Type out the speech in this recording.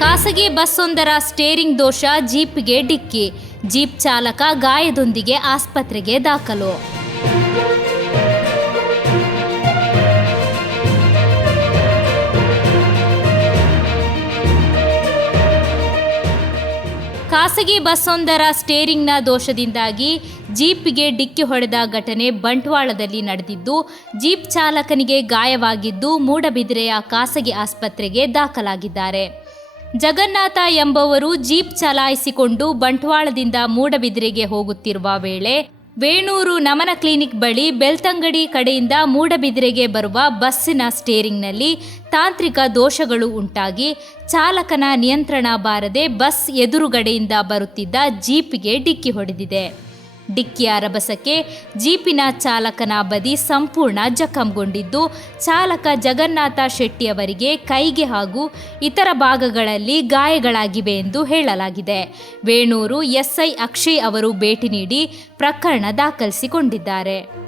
ಖಾಸಗಿ ಬಸ್ಸೊಂದರ ಸ್ಟೇರಿಂಗ್ ದೋಷ ಜೀಪ್ಗೆ ಡಿಕ್ಕಿ. ಜೀಪ್ ಚಾಲಕ ಗಾಯದೊಂದಿಗೆ ಆಸ್ಪತ್ರೆಗೆ ದಾಖಲು. ಖಾಸಗಿ ಬಸ್ಸೊಂದರ ಸ್ಟೇರಿಂಗ್ನ ದೋಷದಿಂದಾಗಿ ಜೀಪ್ಗೆ ಡಿಕ್ಕಿ ಹೊಡೆದ ಘಟನೆ ಬಂಟ್ವಾಳದಲ್ಲಿ ನಡೆದಿದ್ದು, ಜೀಪ್ ಚಾಲಕನಿಗೆ ಗಾಯವಾಗಿದ್ದು, ಮೂಡಬಿದಿರೆಯ ಖಾಸಗಿ ಆಸ್ಪತ್ರೆಗೆ ದಾಖಲಾಗಿದ್ದಾರೆ. ಜಗನ್ನಾಥ ಎಂಬವರು ಜೀಪ್ ಚಲಾಯಿಸಿಕೊಂಡು ಬಂಟ್ವಾಳದಿಂದ ಮೂಡಬಿದಿರೆಗೆ ಹೋಗುತ್ತಿರುವ ವೇಳೆ ವೇಣೂರು ನಮನ ಕ್ಲಿನಿಕ್ ಬಳಿ ಬೆಳ್ತಂಗಡಿ ಕಡೆಯಿಂದ ಮೂಡಬಿದಿರೆಗೆ ಬರುವ ಬಸ್ಸಿನ ಸ್ಟೇರಿಂಗ್ನಲ್ಲಿ ತಾಂತ್ರಿಕ ದೋಷಗಳು ಉಂಟಾಗಿ ಚಾಲಕನ ನಿಯಂತ್ರಣ ಬಾರದೆ ಬಸ್ ಎದುರುಗಡೆಯಿಂದ ಬರುತ್ತಿದ್ದ ಜೀಪ್ಗೆ ಡಿಕ್ಕಿ ಹೊಡೆದಿದೆ. ಡಿಕ್ಕಿಯ ರಭಸಕ್ಕೆ ಜೀಪಿನ ಚಾಲಕನ ಬದಿ ಸಂಪೂರ್ಣ ಜಖಂಗೊಂಡಿದ್ದು, ಚಾಲಕ ಜಗನ್ನಾಥ ಶೆಟ್ಟಿಯವರಿಗೆ ಕೈಗೆ ಹಾಗೂ ಇತರ ಭಾಗಗಳಲ್ಲಿ ಗಾಯಗಳಾಗಿವೆ ಎಂದು ಹೇಳಲಾಗಿದೆ. ವೇಣೂರು ಎಸ್ಐ ಅಕ್ಷಯ್ ಅವರು ಭೇಟಿ ನೀಡಿ ಪ್ರಕರಣ ದಾಖಲಿಸಿಕೊಂಡಿದ್ದಾರೆ.